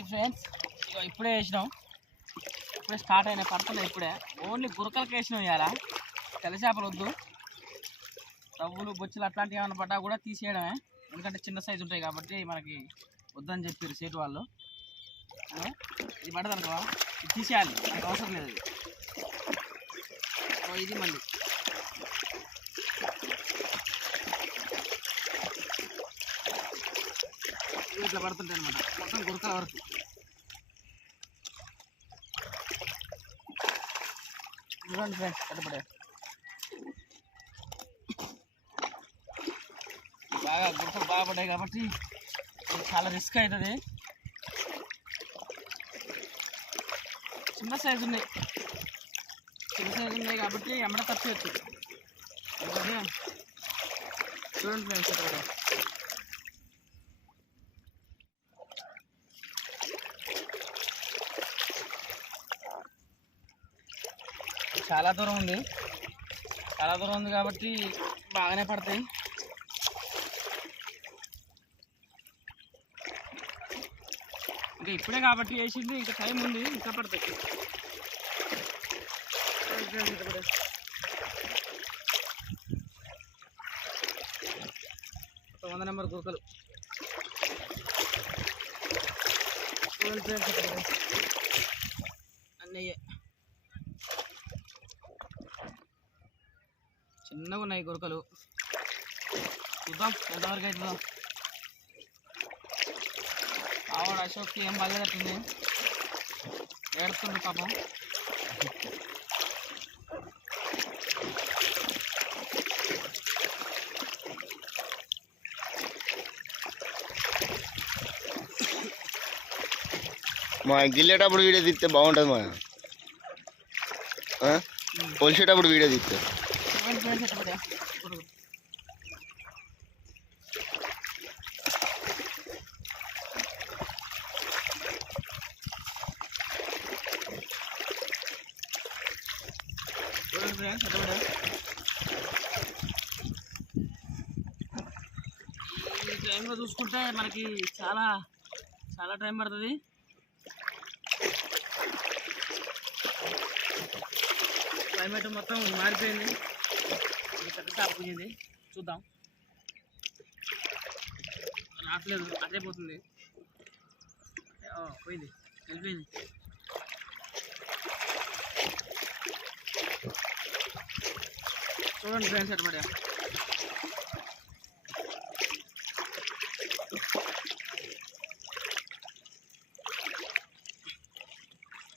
Hi friends ఇగో ఇప్పుడే వేసినాం. ఇప్పుడే స్టార్ట్ అయిన పడుతున్నాయి ఇప్పుడే. ఓన్లీ గురకలకి వేసినాం ఇవాళ తెల్ల చేపలు వద్దు. రవ్వులు బొచ్చులు అట్లాంటివి ఏమైనా పడ్డా కూడా తీసేయడమే. ఎందుకంటే చిన్న సైజు ఉంటాయి కాబట్టి మనకి వద్దని చెప్పారు సేటు వాళ్ళు. ఇది పడదు అనుకో ఇది తీసేయాలి. మనకు అవసరం లేదు ఇది. మళ్ళీ. ఇట్లా పడుతుంటాయి అనమాట మొత్తం గురకల వరకు. చూడండి ఫ్రెండ్స్ కట్టబడే బాగా గురకలు బాగా పడ్డాయి కాబట్టి చాలా రిస్క్ అవుతుంది. చిన్న సైజు ఉన్నాయి. చిన్న సైజు ఉన్నాయి కాబట్టి ఎమ్మడ తప్పి వచ్చింది చూడండి ఫ్రెండ్స్ కట్టపడే చాలా దూరం ఉంది. చాలా దూరం ఉంది కాబట్టి బాగానే పడతాయి. ఇంకా ఇప్పుడే కాబట్టి వేసింది ఇంకా టైం ఉంది ఇంకా పడతాయి. వంద నెంబర్ కుక్కలు అన్నయ్య. చిన్నగా ఉన్నాయి గురకలు చూద్దాం ఎంతవరకు అవుతుందో. ఆవిడ అశోక్కి ఏం బాగాలేదట్టుంది ఏడుతుంది పాపం. మా గిల్లేటప్పుడు వీడియో తీస్తే బాగుంటుంది మా. ఆ? కొలిసేటప్పుడు వీడియో తీస్తే. ఈ టైంలో చూసుకుంటే మనకి చాలా చాలా టైం పడుతుంది. క్లైమేట్ మొత్తం మారిపోయింది. పెద్ద చేప చూద్దాం. రావట్లేదు. అదే పోతుంది. పోయింది. వెళ్ళిపోయింది. చూడండి ఫ్రెండ్స్ అటు పడా